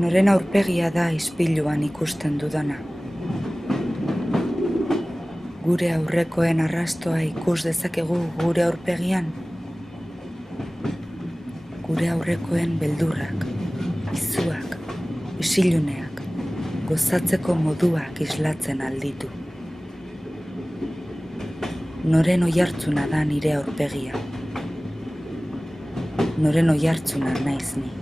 Noren aurpegia da ispiluan ikusten dudana. Gure aurrekoen arrastoa ikus dezakegu gure aurpegian. Gure aurrekoen beldurrak, izuak, isiluneak, gozatzeko moduak islatzen alditu. Noren oihartzuna da nire aurpegia. Noren oihartzuna naiz ni.